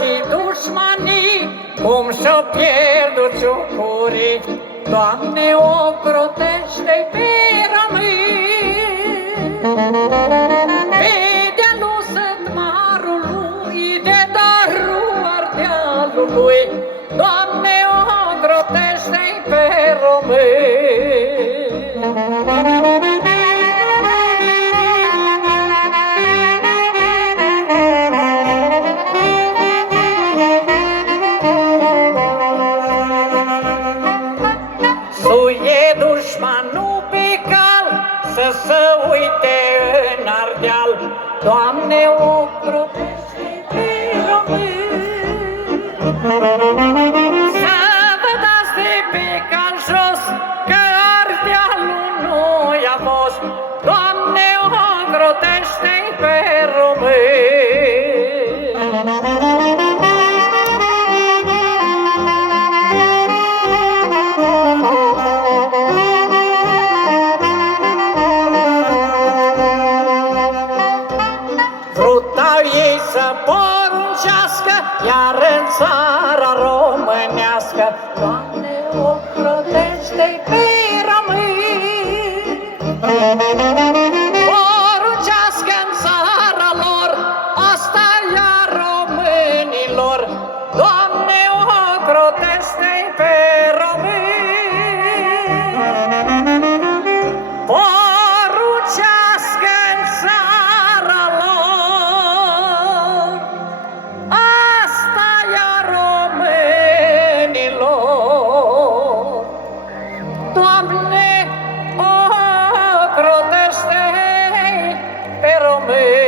și dușmanii, cum și-o pierdut ciucurii, Doamne, ocrotește-i pe rămâni. Pe dealul Sătmarului, de darul Ardealului, Doamne, ocrotește-i pe români. Suie dușmanul pe cal, să se uite în Ardeal, Doamne, ocrotește-i pe români. Să vă dați de pe cal jos, că Ardealul nu i-a fost, Doamne, ocrotește-i pe români. Vrutau ei să poruncească, iar în țara românească, Doamne, ocrotește-i pe români. Poruncească în țara lor, asta ia românilor, Doamne, ocrotește-i pe români. Poruncească în țara lor, asta ia românilor, Doamne, ocrotește-i pe români.